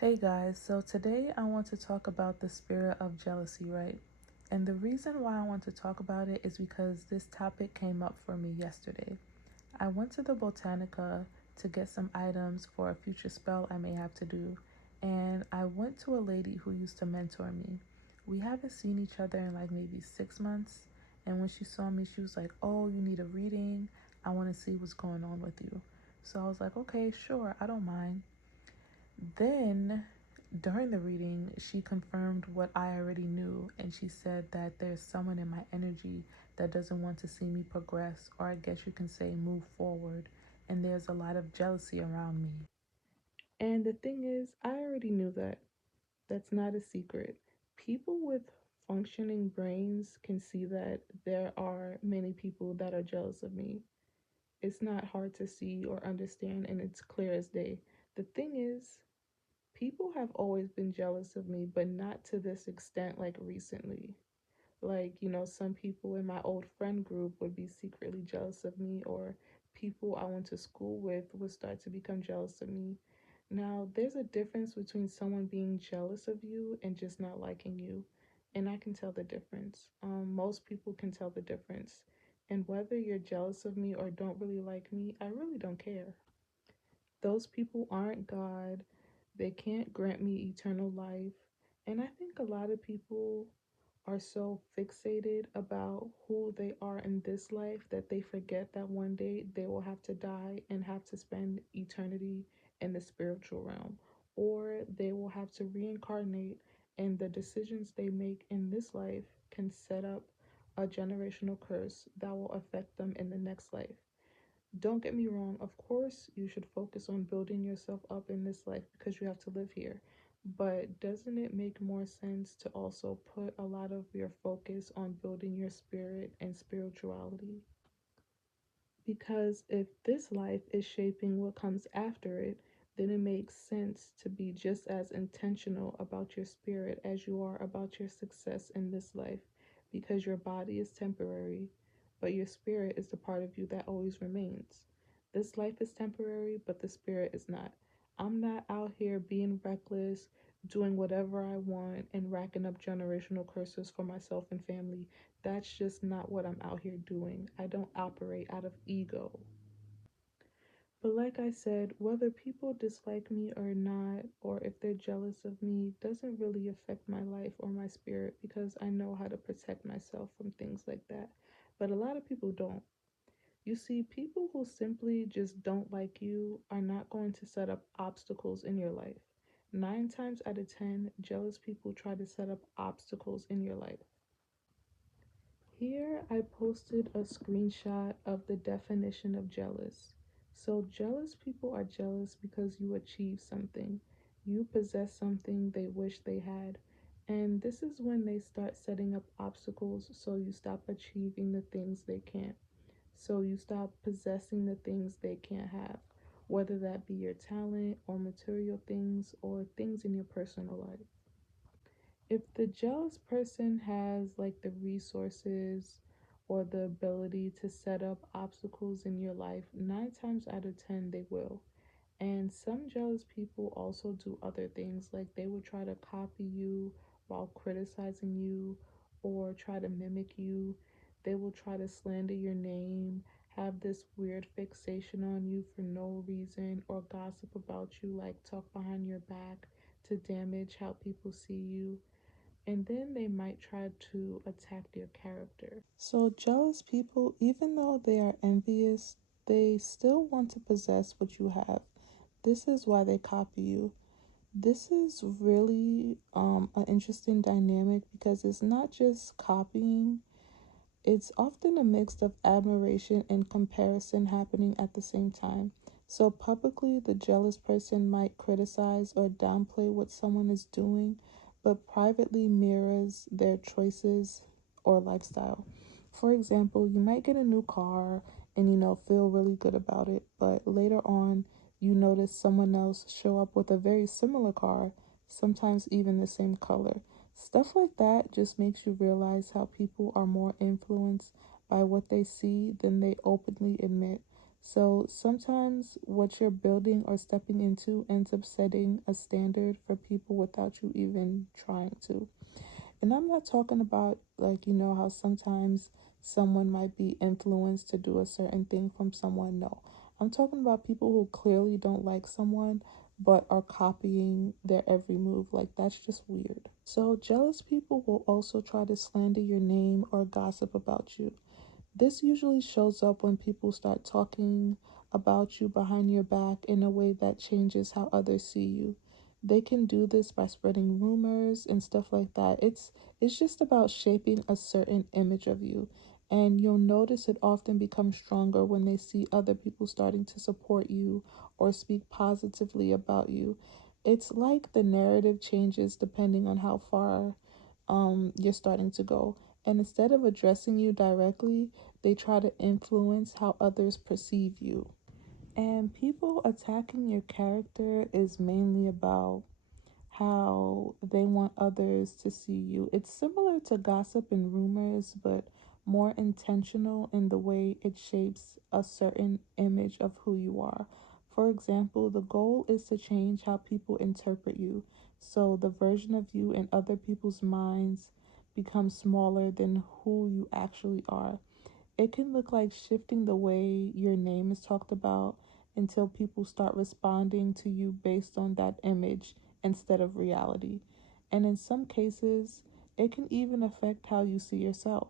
Hey guys, so today I want to talk about the spirit of jealousy, right? And the reason why I want to talk about it is because this topic came up for me yesterday. I went to the Botanica to get some items for a future spell I may have to do, and I went to a lady who used to mentor me. We haven't seen each other in like maybe 6 months, and when she saw me, she was like, "Oh, you need a reading? I want to see what's going on with you." So I was like, "Okay, sure, I don't mind." Then, during the reading, she confirmed what I already knew, and she said that there's someone in my energy that doesn't want to see me progress, or I guess you can say move forward, and there's a lot of jealousy around me. And the thing is, I already knew that. That's not a secret. People with functioning brains can see that there are many people that are jealous of me. It's not hard to see or understand, and it's clear as day. The thing is, people have always been jealous of me, but not to this extent like recently. Like, some people in my old friend group would be secretly jealous of me, or people I went to school with would start to become jealous of me. Now, there's a difference between someone being jealous of you and just not liking you. And I can tell the difference. Most people can tell the difference. And whether you're jealous of me or don't really like me, I really don't care. Those people aren't God. They can't grant me eternal life. And I think a lot of people are so fixated about who they are in this life that they forget that one day they will have to die and have to spend eternity in the spiritual realm, or they will have to reincarnate, and the decisions they make in this life can set up a generational curse that will affect them in the next life. Don't get me wrong, of course, you should focus on building yourself up in this life because you have to live here. But doesn't it make more sense to also put a lot of your focus on building your spirit and spirituality? Because if this life is shaping what comes after it, then it makes sense to be just as intentional about your spirit as you are about your success in this life. Because your body is temporary, but your spirit is the part of you that always remains. This life is temporary, but the spirit is not. I'm not out here being reckless, doing whatever I want, and racking up generational curses for myself and family. That's just not what I'm out here doing. I don't operate out of ego. But like I said, whether people dislike me or not, or if they're jealous of me, doesn't really affect my life or my spirit because I know how to protect myself from things like that. But a lot of people don't. You see, people who simply just don't like you are not going to set up obstacles in your life. 9 times out of 10, jealous people try to set up obstacles in your life. Here I posted a screenshot of the definition of jealous. So, jealous people are jealous because you achieve something, you possess something they wish they had. And this is when they start setting up obstacles so you stop achieving the things they can't. So, you stop possessing the things they can't have, whether that be your talent or material things or things in your personal life. If the jealous person has like the resources or the ability to set up obstacles in your life, 9 times out of 10 they will. And some jealous people also do other things, like they will try to copy you while criticizing you or try to mimic you. They will try to slander your name, have this weird fixation on you for no reason, or gossip about you, like talk behind your back to damage how people see you, and then they might try to attack your character. So, jealous people, even though they are envious, they still want to possess what you have. This is why they copy you. This is really an interesting dynamic because it's not just copying, it's often a mix of admiration and comparison happening at the same time. So, publicly, the jealous person might criticize or downplay what someone is doing, but privately mirrors their choices or lifestyle. For example, you might get a new car and feel really good about it, but later on, you notice someone else show up with a very similar car, sometimes even the same color. Stuff like that just makes you realize how people are more influenced by what they see than they openly admit. So sometimes what you're building or stepping into ends up setting a standard for people without you even trying to. And I'm not talking about, like, how sometimes someone might be influenced to do a certain thing from someone. No, I'm talking about people who clearly don't like someone but are copying their every move. Like, that's just weird. So, jealous people will also try to slander your name or gossip about you. This usually shows up when people start talking about you behind your back in a way that changes how others see you. They can do this by spreading rumors and stuff like that. It's just about shaping a certain image of you. And you'll notice it often becomes stronger when they see other people starting to support you or speak positively about you. It's like the narrative changes depending on how far you're starting to go. And instead of addressing you directly, they try to influence how others perceive you. And people attacking your character is mainly about how they want others to see you. It's similar to gossip and rumors, but more intentional in the way it shapes a certain image of who you are. For example, the goal is to change how people interpret you. So the version of you in other people's minds becomes smaller than who you actually are. It can look like shifting the way your name is talked about until people start responding to you based on that image instead of reality. And in some cases, it can even affect how you see yourself.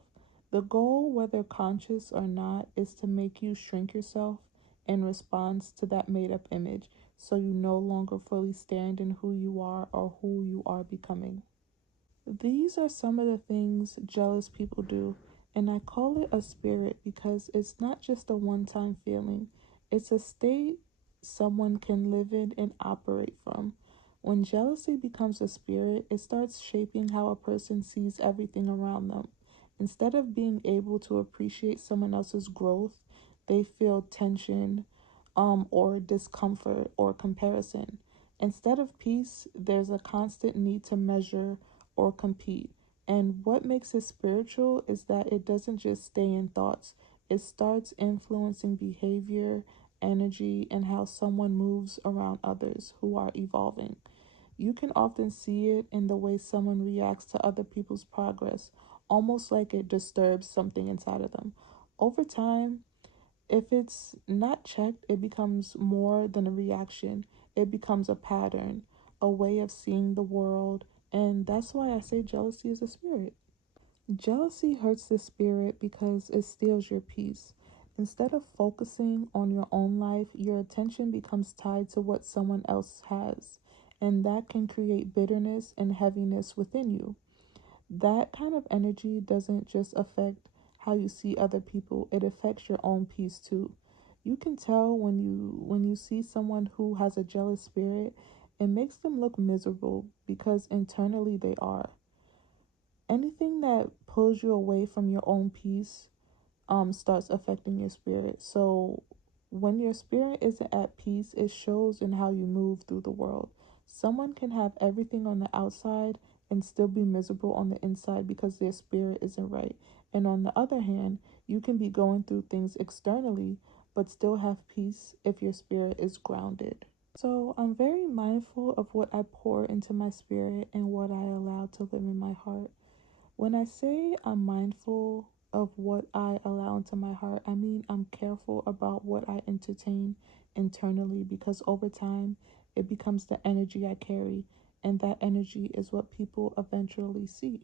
The goal, whether conscious or not, is to make you shrink yourself in response to that made up image so you no longer fully stand in who you are or who you are becoming. These are some of the things jealous people do, and I call it a spirit because it's not just a one time feeling, it's a state someone can live in and operate from. When jealousy becomes a spirit, it starts shaping how a person sees everything around them. Instead of being able to appreciate someone else's growth, they feel tension, or discomfort or comparison. Instead of peace, there's a constant need to measure or compete. And what makes it spiritual is that it doesn't just stay in thoughts, it starts influencing behavior, energy, and how someone moves around others who are evolving. You can often see it in the way someone reacts to other people's progress, almost like it disturbs something inside of them. Over time, if it's not checked, it becomes more than a reaction. It becomes a pattern, a way of seeing the world. And that's why I say jealousy is a spirit. Jealousy hurts the spirit because it steals your peace. Instead of focusing on your own life, your attention becomes tied to what someone else has. And that can create bitterness and heaviness within you. That kind of energy doesn't just affect how you see other people, it affects your own peace too. You can tell when you see someone who has a jealous spirit, it makes them look miserable because internally they are. Anything that pulls you away from your own peace starts affecting your spirit. So when your spirit isn't at peace, it shows in how you move through the world. Someone can have everything on the outside and still be miserable on the inside because their spirit isn't right. And on the other hand, you can be going through things externally but still have peace if your spirit is grounded. So I'm very mindful of what I pour into my spirit and what I allow to live in my heart. When I say I'm mindful of what I allow into my heart, I mean I'm careful about what I entertain internally because over time it becomes the energy I carry, and that energy is what people eventually see.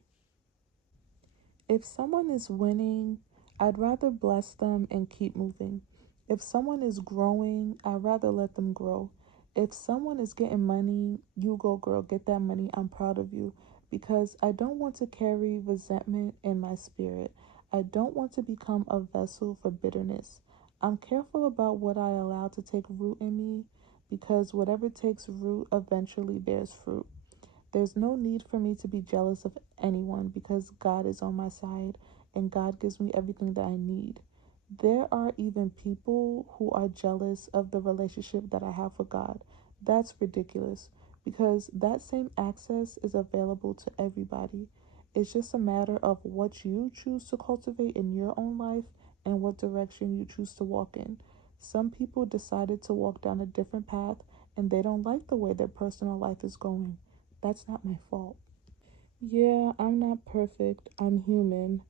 If someone is winning, I'd rather bless them and keep moving. If someone is growing, I'd rather let them grow. If someone is getting money, you go, girl, get that money. I'm proud of you because I don't want to carry resentment in my spirit. I don't want to become a vessel for bitterness. I'm careful about what I allow to take root in me because whatever takes root eventually bears fruit. There's no need for me to be jealous of anyone because God is on my side and God gives me everything that I need. There are even people who are jealous of the relationship that I have with God. That's ridiculous because that same access is available to everybody. It's just a matter of what you choose to cultivate in your own life and what direction you choose to walk in. Some people decided to walk down a different path and they don't like the way their personal life is going. That's not my fault. Yeah, I'm not perfect. I'm human.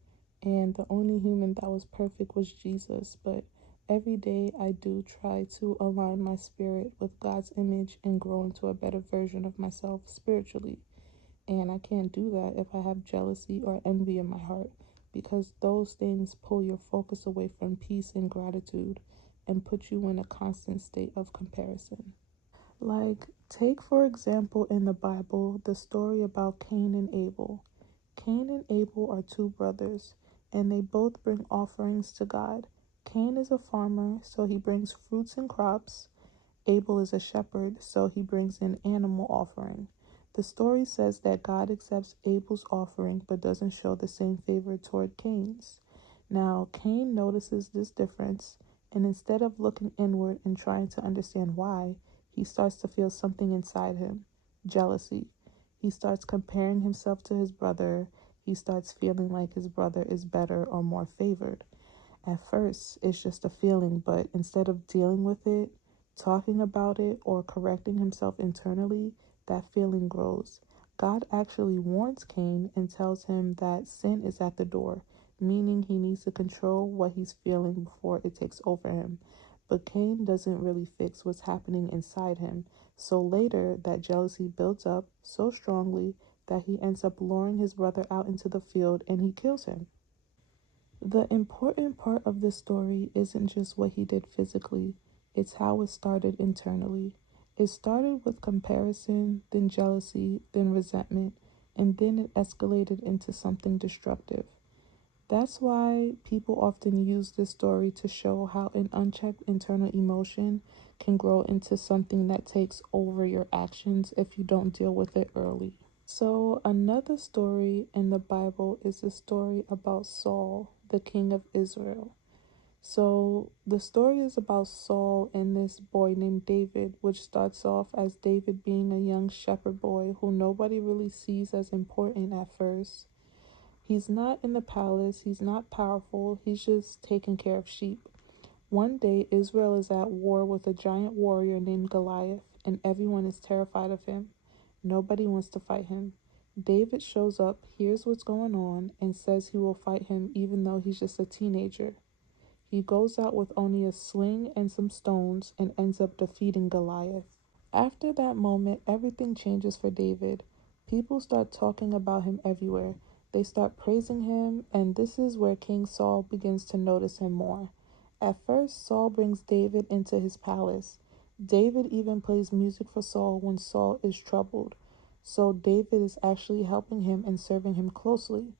And the only human that was perfect was Jesus. But every day I do try to align my spirit with God's image and grow into a better version of myself spiritually. And I can't do that if I have jealousy or envy in my heart, because those things pull your focus away from peace and gratitude and put you in a constant state of comparison. Like, take for example in the Bible the story about Cain and Abel. Cain and Abel are two brothers, and they both bring offerings to God. Cain is a farmer, so he brings fruits and crops. Abel is a shepherd, so he brings an animal offering. The story says that God accepts Abel's offering but doesn't show the same favor toward Cain's. Now, Cain notices this difference, and instead of looking inward and trying to understand why, he starts to feel something inside him: jealousy. He starts comparing himself to his brother. He starts feeling like his brother is better or more favored. At first, it's just a feeling, but instead of dealing with it, talking about it, or correcting himself internally, that feeling grows. God actually warns Cain and tells him that sin is at the door, meaning he needs to control what he's feeling before it takes over him. But Cain doesn't really fix what's happening inside him. So later, that jealousy builds up so strongly that he ends up luring his brother out into the field and he kills him. The important part of this story isn't just what he did physically, it's how it started internally. It started with comparison, then jealousy, then resentment, and then it escalated into something destructive. That's why people often use this story to show how an unchecked internal emotion can grow into something that takes over your actions if you don't deal with it early. So, another story in the Bible is the story about Saul, the king of Israel. So, the story is about Saul and this boy named David, which starts off as David being a young shepherd boy who nobody really sees as important at first. He's not in the palace, he's not powerful, he's just taking care of sheep. One day, Israel is at war with a giant warrior named Goliath, and everyone is terrified of him. Nobody wants to fight him. David shows up, hears what's going on, and says he will fight him even though he's just a teenager. He goes out with only a sling and some stones and ends up defeating Goliath. After that moment, everything changes for David. People start talking about him everywhere. They start praising him, and this is where King Saul begins to notice him more. At first, Saul brings David into his palace. David even plays music for Saul when Saul is troubled. So David is actually helping him and serving him closely.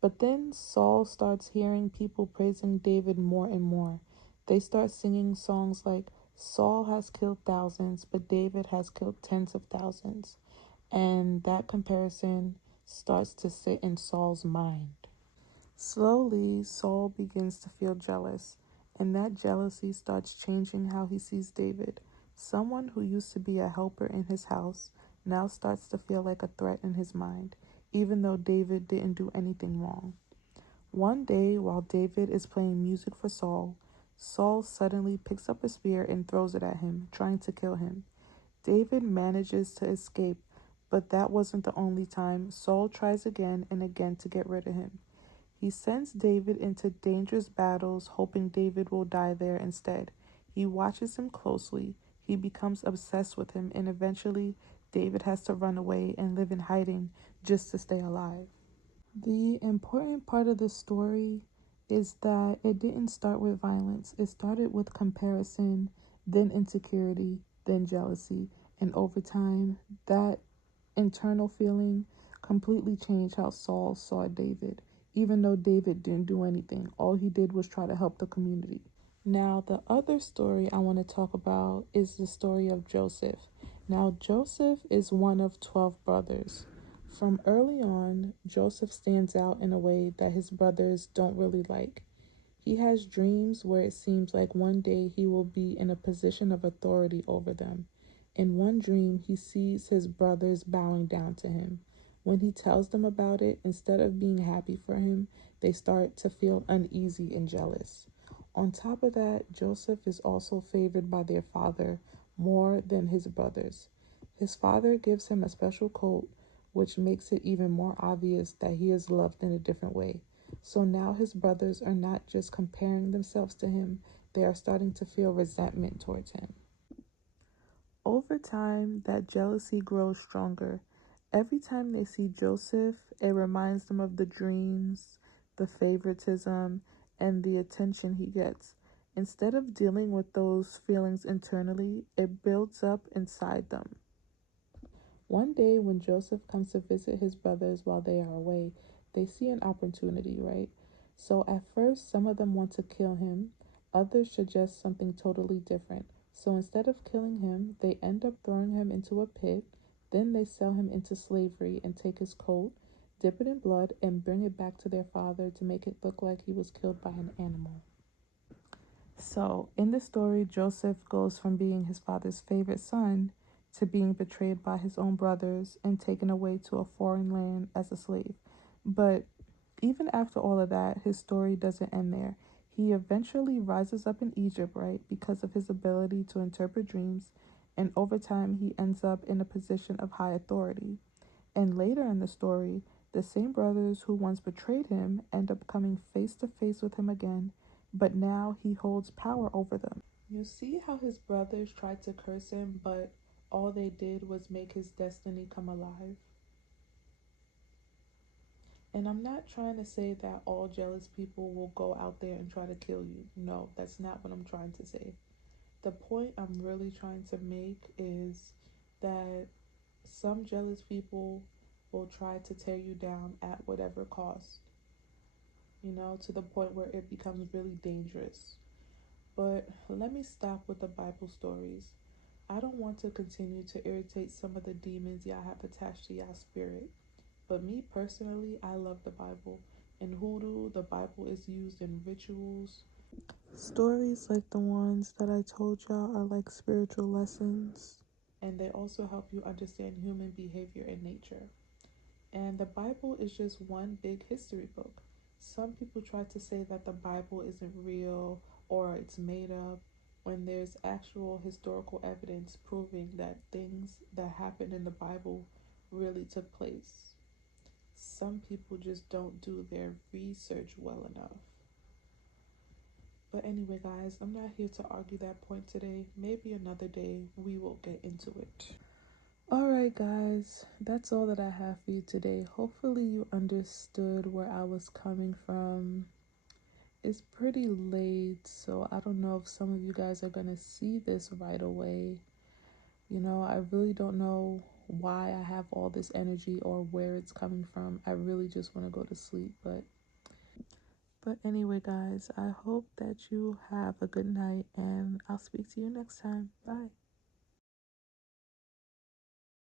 But then Saul starts hearing people praising David more and more. They start singing songs like, Saul has killed thousands, but David has killed tens of thousands. And that comparison starts to sit in Saul's mind. Slowly, Saul begins to feel jealous, and that jealousy starts changing how he sees David. Someone who used to be a helper in his house now starts to feel like a threat in his mind, even though David didn't do anything wrong. One day, while David is playing music for Saul, Saul suddenly picks up a spear and throws it at him, trying to kill him. David manages to escape, but that wasn't the only time. Saul tries again and again to get rid of him. He sends David into dangerous battles, hoping David will die there instead. He watches him closely. He becomes obsessed with him, and eventually, David has to run away and live in hiding just to stay alive. The important part of the story is that it didn't start with violence. It started with comparison, then insecurity, then jealousy. And over time, that internal feeling completely changed how Saul saw David. Even though David didn't do anything, all he did was try to help the community. Now, the other story I want to talk about is the story of Joseph. Now, Joseph is one of 12 brothers. From early on, Joseph stands out in a way that his brothers don't really like. He has dreams where it seems like one day he will be in a position of authority over them. In one dream, he sees his brothers bowing down to him. When he tells them about it, instead of being happy for him, they start to feel uneasy and jealous. On top of that, Joseph is also favored by their father more than his brothers. His father gives him a special coat, which makes it even more obvious that he is loved in a different way. So now his brothers are not just comparing themselves to him, they are starting to feel resentment towards him. Over time, that jealousy grows stronger. Every time they see Joseph, it reminds them of the dreams, the favoritism, and the attention he gets. Instead of dealing with those feelings internally, it builds up inside them. One day, when Joseph comes to visit his brothers while they are away, they see an opportunity, right? So at first, some of them want to kill him, others suggest something totally different. So instead of killing him, they end up throwing him into a pit. Then they sell him into slavery and take his coat, dip it in blood, and bring it back to their father to make it look like he was killed by an animal. So, in the story, Joseph goes from being his father's favorite son to being betrayed by his own brothers and taken away to a foreign land as a slave. But even after all of that, his story doesn't end there. He eventually rises up in Egypt, right, because of his ability to interpret dreams, and over time, he ends up in a position of high authority. And later in the story, the same brothers who once betrayed him end up coming face to face with him again, but now he holds power over them. You see how his brothers tried to curse him, but all they did was make his destiny come alive. And I'm not trying to say that all jealous people will go out there and try to kill you. No, that's not what I'm trying to say. The point I'm really trying to make is that some jealous people will try to tear you down at whatever cost, to the point where it becomes really dangerous. But let me stop with the Bible stories. I don't want to continue to irritate some of the demons y'all have attached to y'all spirit. But me personally, I love the Bible. In Hoodoo, the Bible is used in rituals. Stories like the ones that I told y'all are like spiritual lessons. And they also help you understand human behavior and nature. And the Bible is just one big history book. Some people try to say that the Bible isn't real or it's made up when there's actual historical evidence proving that things that happened in the Bible really took place. Some people just don't do their research well enough. But anyway, guys, I'm not here to argue that point today. Maybe another day we will get into it. Alright, guys, that's all that I have for you today. Hopefully, you understood where I was coming from. It's pretty late, so I don't know if some of you guys are gonna see this right away. I really don't know why I have all this energy or where it's coming from. I really just want to go to sleep, but anyway, guys, I hope that you have a good night and I'll speak to you next time. Bye.